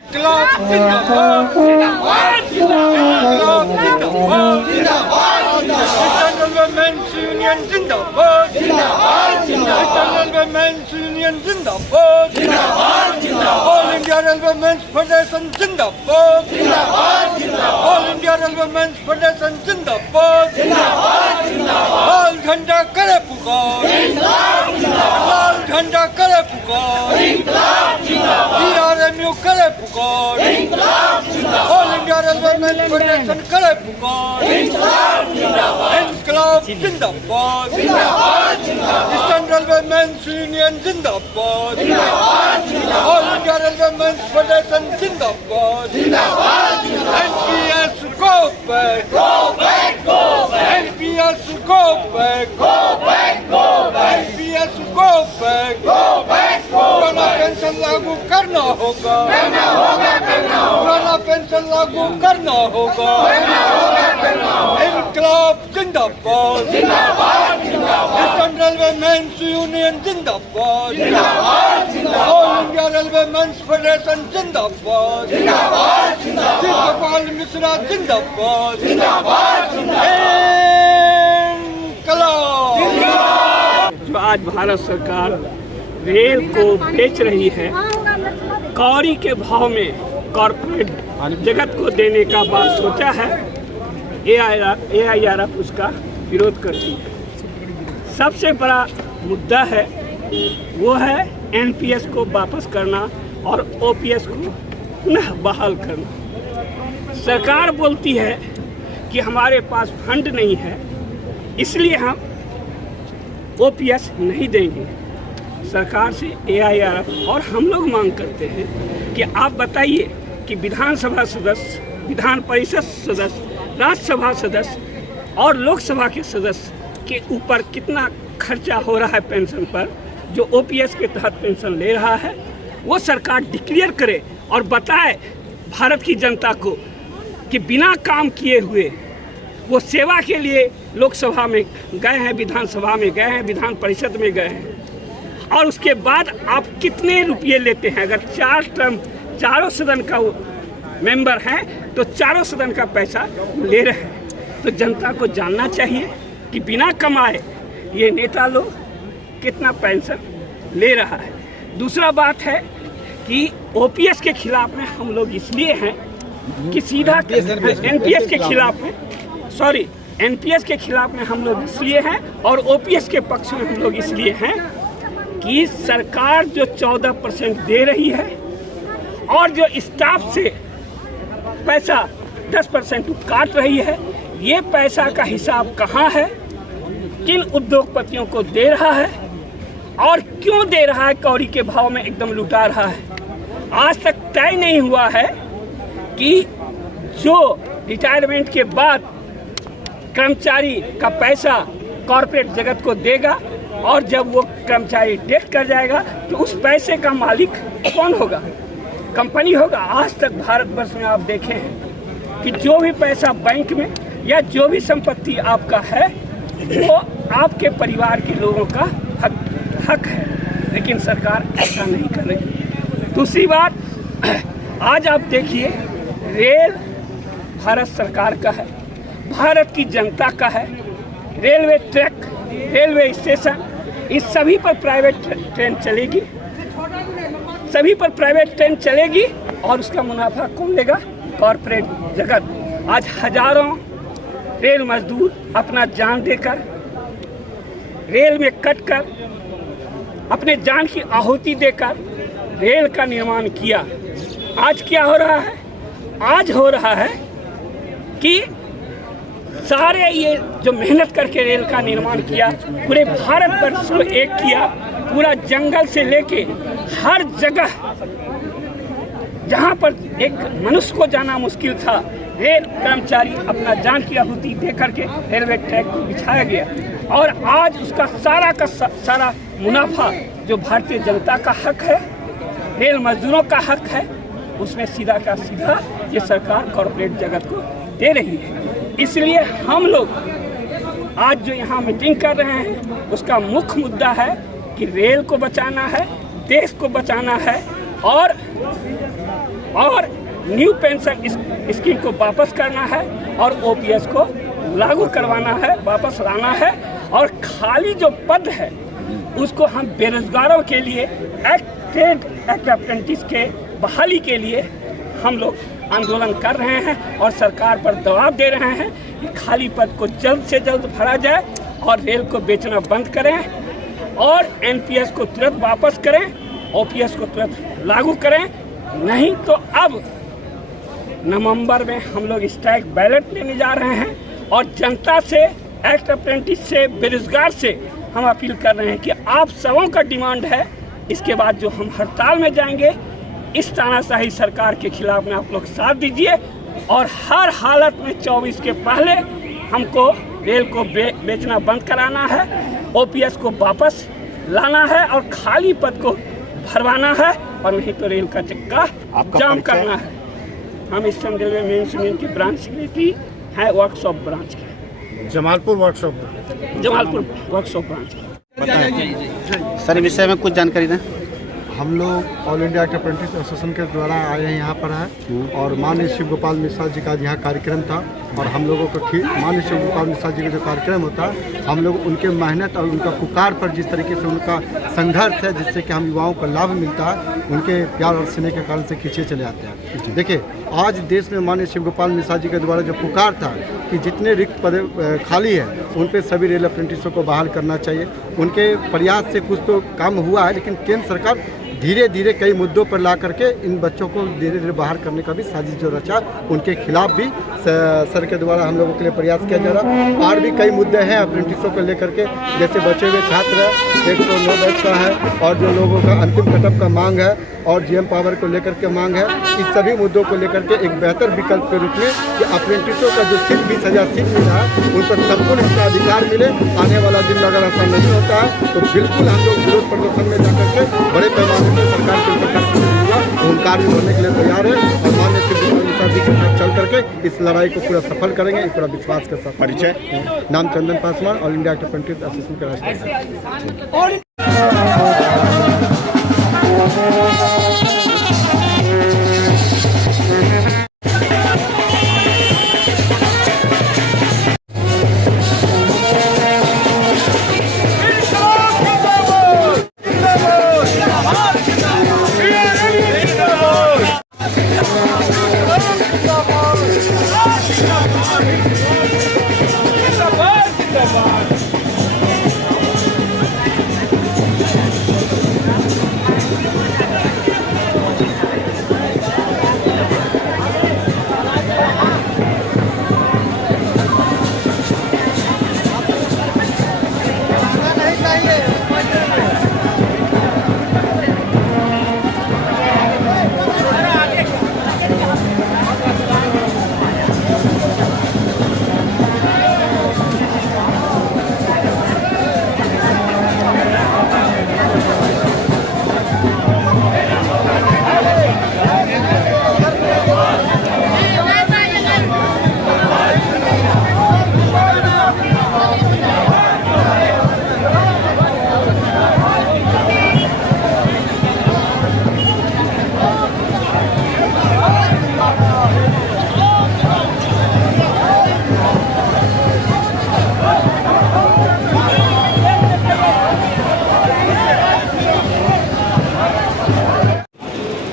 जिंदाबाद जिंदाबाद जिंदाबाद National Women's Union जिंदाबाद जिंदाबाद National Women's Union जिंदाबाद जिंदाबाद All India Women's Federation जिंदाबाद जिंदाबाद All India Women's Federation जिंदाबाद जिंदाबाद लाल झंडा करे पुकार लाल झंडा करे पुकार BRMU करे पुकार All India Women's Federation करे पुकार इनकलाब जिंदाबाद National Women's Union जिंदाबाद All India Women's Federation जिंदाबाद NPS go back NPS go back NPS go back पुराना पेंशन लागू करना होगा पुराना पेंशन लागू करना होगा इनकलाब जिंदाबाद National Women's Union जिंदाबाद All India Women's Federation जिंदाबाद जिंदाबाद मिश्रा जिंदाबाद इनकलाब। जो आज भारत सरकार रेल को बेच रही है, कौड़ी के भाव में कॉरपोरेट जगत को देने का बात सोचा है, AIRF उसका विरोध करती है। सबसे बड़ा मुद्दा है वो है NPS को वापस करना और OPS को पुनः बहाल करना। सरकार बोलती है कि हमारे पास फंड नहीं है, इसलिए हम OPS नहीं देंगे। सरकार से AIRF और हम लोग मांग करते हैं कि आप बताइए कि विधानसभा सदस्य, विधान परिषद सदस्य, राज्यसभा सदस्य और लोकसभा के सदस्य के ऊपर कितना खर्चा हो रहा है पेंशन पर, जो OPS के तहत पेंशन ले रहा है, वो सरकार डिक्लेयर करे और बताए भारत की जनता को कि बिना काम किए हुए वो सेवा के लिए लोकसभा में गए हैं, विधानसभा में गए हैं, विधान परिषद में गए हैं, और उसके बाद आप कितने रुपये लेते हैं। अगर 4 टर्म चारों सदन का वो मेंबर हैं तो चारों सदन का पैसा ले रहे हैं। तो जनता को जानना चाहिए कि बिना कमाए ये नेता लोग कितना पेंशन ले रहा है। दूसरा बात है कि OPS के खिलाफ में हम लोग इसलिए हैं कि सीधा NPS के खिलाफ में NPS के खिलाफ में हम लोग इसलिए हैं और OPS के पक्ष में हम लोग इसलिए हैं कि सरकार जो 14% दे रही है और जो स्टाफ से पैसा 10% काट रही है, ये पैसा का हिसाब कहाँ है, किन उद्योगपतियों को दे रहा है और क्यों दे रहा है, कौड़ी के भाव में एकदम लुटा रहा है। आज तक तय नहीं हुआ है कि जो रिटायरमेंट के बाद कर्मचारी का पैसा कॉरपोरेट जगत को देगा और जब वो कर्मचारी डेथ कर जाएगा तो उस पैसे का मालिक कौन होगा, कंपनी होगा। आज तक भारतवर्ष में आप देखें हैं कि जो भी पैसा बैंक में या जो भी संपत्ति आपका है वो आपके परिवार के लोगों का हक है, लेकिन सरकार ऐसा नहीं कर रही। दूसरी बात, आज आप देखिए रेल भारत सरकार का है, भारत की जनता का है। रेलवे ट्रैक, रेलवे स्टेशन, इस सभी पर प्राइवेट ट्रेन चलेगी, सभी पर प्राइवेट ट्रेन चलेगी और उसका मुनाफा कौन लेगा, कॉरपोरेट जगत। आज हजारों रेल मजदूर अपना जान देकर रेल में कटकर अपने जान की आहुति देकर रेल का निर्माण किया। आज क्या हो रहा है, आज हो रहा है कि सारे ये जो मेहनत करके रेल का निर्माण किया, पूरे भारतवर्ष को एक किया, पूरा जंगल से लेके हर जगह जहाँ पर एक मनुष्य को जाना मुश्किल था, रेल कर्मचारी अपना जान की आहुति दे करके रेलवे ट्रैक को बिछाया गया और आज उसका सारा का सारा मुनाफा जो भारतीय जनता का हक है, रेल मजदूरों का हक है, उसमें सीधा का सीधा ये सरकार कॉरपोरेट जगत को दे रही है। इसलिए हम लोग आज जो यहाँ मीटिंग कर रहे हैं उसका मुख्य मुद्दा है कि रेल को बचाना है, देश को बचाना है और और न्यू पेंशन स्कीम को वापस करना है और ओपीएस को लागू करवाना है, वापस लाना है। और खाली जो पद है उसको हम बेरोजगारों के लिए ट्रेड एक्ट अप्रेंटिस के बहाली के लिए हम लोग आंदोलन कर रहे हैं और सरकार पर दबाव दे रहे हैं कि खाली पद को जल्द से जल्द भरा जाए और रेल को बेचना बंद करें और एनपीएस को तुरंत वापस करें, ओपीएस को तुरंत लागू करें। नहीं तो अब नवंबर में हम लोग स्ट्राइक बैलेट लेने जा रहे हैं और जनता से, एक्ट अप्रेंटिस से, बेरोजगार से हम अपील कर रहे हैं कि आप सबों का डिमांड है इसके बाद जो हम हड़ताल में जाएंगे, इस तानाशाही सरकार के खिलाफ में आप लोग साथ दीजिए और हर हालत में 24 के पहले हमको रेल को बेचना बंद कराना है, ओपीएस को वापस लाना है और खाली पद को भरवाना है और नहीं तो रेल का चक्का जाम करना है। हम ईस्टर्न रेलवे मेन्स यूनियन की ब्रांच सेक्रेटरी हैं, वर्कशॉप ब्रांच के, जमालपुर वर्कशॉप ब्रांच। सर, विषय में कुछ जानकारी दें। हम लोग all India act apprentice association के द्वारा आए हैं यहाँ पर है और माननीय शिव गोपाल मिश्रा जी का यहाँ कार्यक्रम था और हम लोगों को माननीय शिव गोपाल मिश्रा जी का जो कार्यक्रम होता है, हम लोग उनके मेहनत और उनका पुकार पर जिस तरीके से उनका संघर्ष है जिससे कि हम युवाओं को लाभ मिलता है, उनके प्यार और स्नेह के कारण से खींचे चले आते हैं। देखिए, आज देश में माननीय शिव गोपाल मिश्रा जी के द्वारा जो पुकार था कि जितने रिक्त पद खाली है उन पर सभी रेल अप्रेंटिसों को बहाल करना चाहिए, उनके प्रयास से कुछ तो काम हुआ है, लेकिन केंद्र सरकार धीरे धीरे कई मुद्दों पर ला करके इन बच्चों को धीरे धीरे बाहर करने का भी साजिश जो रचा, उनके खिलाफ भी सर के द्वारा हम लोगों के लिए प्रयास किया जा रहा है। और भी कई मुद्दे हैं अप्रेंटिसों को लेकर के, जैसे बचे हुए छात्र 109 बैच का है और जो लोगों का अंतिम कटअप का मांग है और जीएम पावर को लेकर के मांग है, इस सभी मुद्दों को लेकर के एक बेहतर विकल्प के रूप में कि अप्रेंटिसों का जो सिर्फ 20,000 सीट मिला है उन पर संपूर्ण इसका अधिकार मिले। आने वाला दिन अगर ऐसा नहीं होता है तो बिल्कुल हम लोग विरोध प्रदर्शन में जाकर के बड़े पैमाने पर सरकार के ओंकार भी भरने के लिए तैयार है और माननीय श्री गोपाल मिश्रा जी के साथ चल करके इस लड़ाई को पूरा सफल करेंगे, पूरा विश्वास के साथ। परिचय, नाम Chandan Paswan, all India act apprentice association के राष्ट्रीय।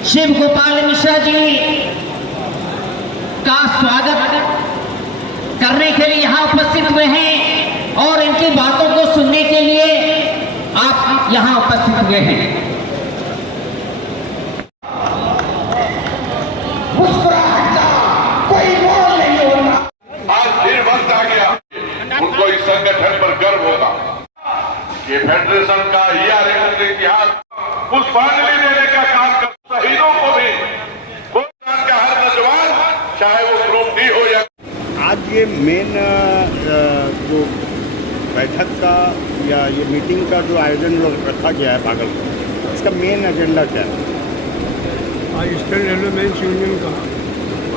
शिव गोपाल मिश्रा जी का स्वागत करने के लिए यहाँ उपस्थित हुए हैं और इनकी बातों को सुनने के लिए आप यहाँ उपस्थित हुए हैं। कोई मोल नहीं होगा। आज फिर वक्त आ गया, उनको इस संगठन पर गर्व होगा कि फेडरेशन का इतिहास पुष्पांजलि देने का काम कर शहीदों को भी का हर नौजवान, चाहे वो ग्रुप डी हो या। आज ये मेन जो बैठक का या ये मीटिंग का जो आयोजन रखा गया है भागलपुर, इसका मेन एजेंडा क्या है? आज ईस्टर्न रेलवे मेन्स यूनियन का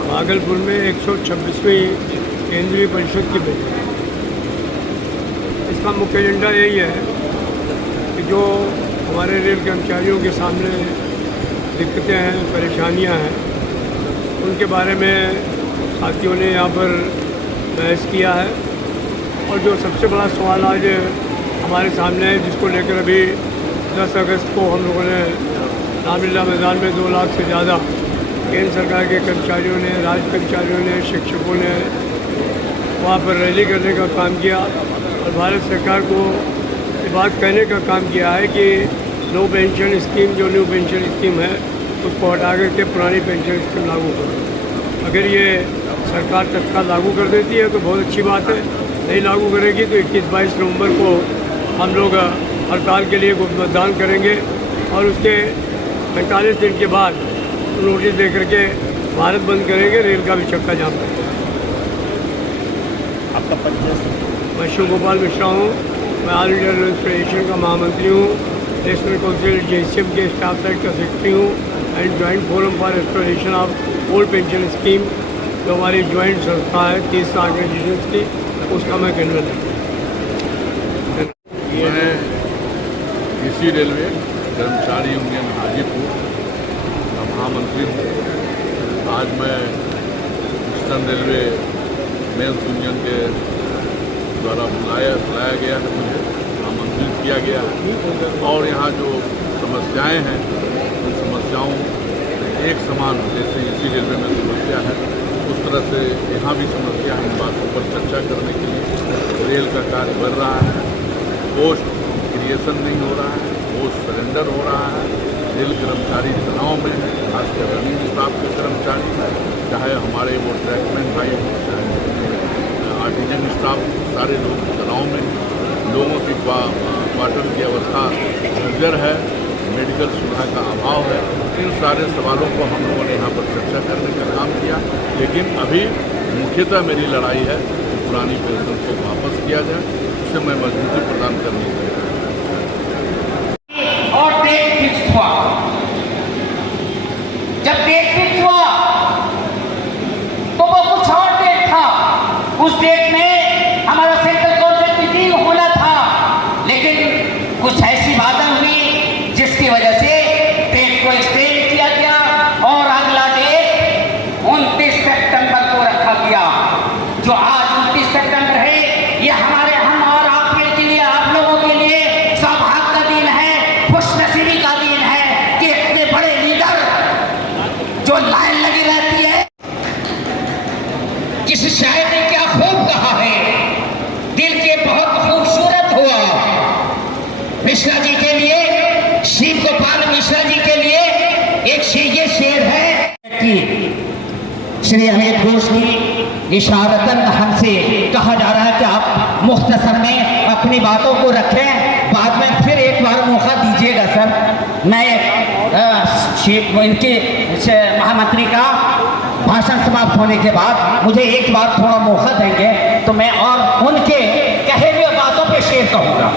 भागलपुर में 126वीं केंद्रीय परिषद की बैठक। इसका मुख्य एजेंडा यही है कि जो हमारे रेल कर्मचारियों के सामने दिक्कतें हैं, परेशानियां हैं, उनके बारे में साथियों ने यहाँ पर बहस किया है। और जो सबसे बड़ा सवाल आज हमारे सामने है, जिसको लेकर अभी 10 अगस्त को हम लोगों ने रामलीला मैदान में 2 लाख से ज़्यादा केंद्र सरकार के कर्मचारियों ने, राज्य कर्मचारियों ने, शिक्षकों ने वहाँ पर रैली करने का काम किया और भारत सरकार को ये बात कहने का काम किया है कि नो पेंशन स्कीम, जो न्यू पेंशन स्कीम है, उसको हटा करके पुरानी पेंशन स्कीम लागू करो। अगर ये सरकार तत्काल लागू कर देती है तो बहुत अच्छी बात है, नहीं लागू करेगी तो 21-22 नवंबर को हम लोग हड़ताल के लिए मतदान करेंगे और उसके 45 दिन के बाद नोटिस दे करके भारत बंद करेंगे, रेल का भी चक्का जाम करेंगे। आपका परिचय? मैं शिव गोपाल मिश्रा हूँ, मैं ऑल इंडिया रेलवे फेडरेशन का महामंत्री हूँ, नेशनल काउंसिल JCM के स्टाफ साइड का सेक्रेटरी हूँ and joint forum for restoration of old pension scheme, जो हमारी जॉइंट संस्था है 30 ऑर्गेनाइजेशन की, उसका मैं कन्वीनर हूँ। मैं इसी रेलवे कर्मचारी यूनियन हाजीपुर का महामंत्री हूँ। आज मैं ईस्टर्न रेलवे मेंस यूनियन के द्वारा बुलाया गया है, मुझे आमंत्रित किया गया है और यहाँ जो समस्याएं हैं उन समस्याओं एक समान, जैसे इसी रेलवे में समस्या है उस तरह से यहाँ भी समस्या है। इन बातों पर चर्चा करने के लिए रेल का कार्य बढ़ रहा है, पोस्ट क्रिएशन नहीं हो रहा है, पोस्ट सरेंडर हो रहा है, रेल कर्मचारी तनाव में है, खासकर रनिंग स्टाफ के कर्मचारी, चाहे हमारे वो ट्रैकमैन भाई हों, चाहे आर्टिजन स्टाफ, सारे लोग तनाव में हैं। लोगों की क्वार्टर की अवस्था जर्जर है, मेडिकल सुविधा का अभाव है। इन सारे सवालों को हम लोगों ने यहाँ पर चर्चा करने का काम किया, लेकिन अभी मुख्यतः मेरी लड़ाई है कि पुरानी पेंशन को वापस किया जाए, उससे मैं मजबूती प्रदान करने के लिए। और डेट फिक्स हुआ, जब डेट फिक्स हुआ तो वो कुछ और डेट था। उस डेट में हमारा सेंट्रल काउंसिल मीटिंग होना था, लेकिन कुछ ऐसी बातें हुई जिसकी वजह से डेट को एक्सटेंड किया गया और अगला डेट 29 सितंबर को रखा गया। जो आज 29 सितंबर है, ये हमारे हम और आपके लिए, आप लोगों के लिए सौभाग्य का दिन है, खुशनसीबी का दिन है कि इतने बड़े लीडर जो लाइन लगी रहती है। किस शायर ने क्या खूब कहा है, दिल के बहुत खूबसूरत हुआ। मिश्रा जी के लिए, शिव गोपाल मिश्रा जी के लिए एक ये शेर है कि श्री अमित घोष की इशारतन हमसे कहा जा रहा है कि आप मुख्तसर में अपनी बातों को रखें, बाद में फिर एक बार मौका दीजिएगा सर। मैं इनके महामंत्री का भाषण समाप्त होने के बाद मुझे एक बार थोड़ा मौका देंगे तो मैं और उनके कहे हुए बातों पे शेर कहूँगा।